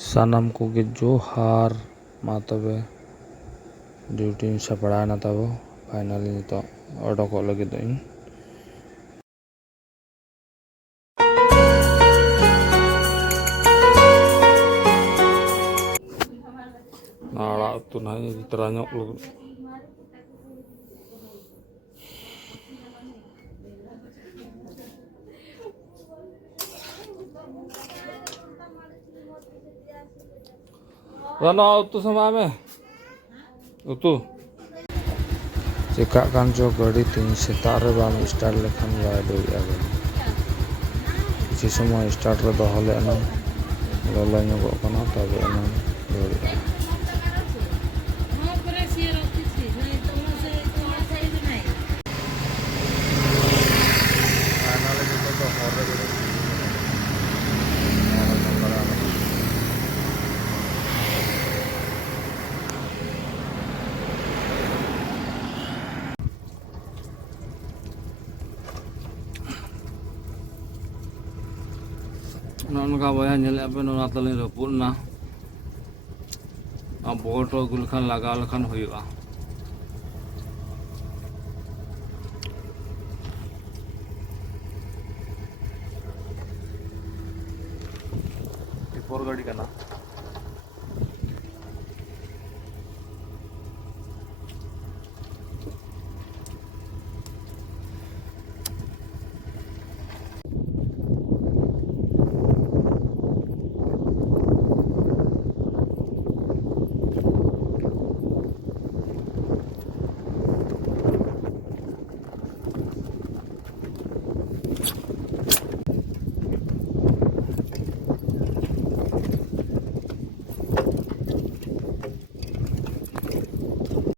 सानाम कोगे जोहार मा तबे ड्यूटी सपड़ा ना तब फाइनली तो ओडोक लगे नाड़ा तो ना तरह Rano utu sama ame utu cekak kan jo gadi tin setar bam start lekhan la do ya किसी समय स्टार्ट रे दोहो ले ना लolo nyogok kana tabe ana dori non ka boya nyele ape no natale rapun na boto gul khan laga lekhan hoyuga por gadi kana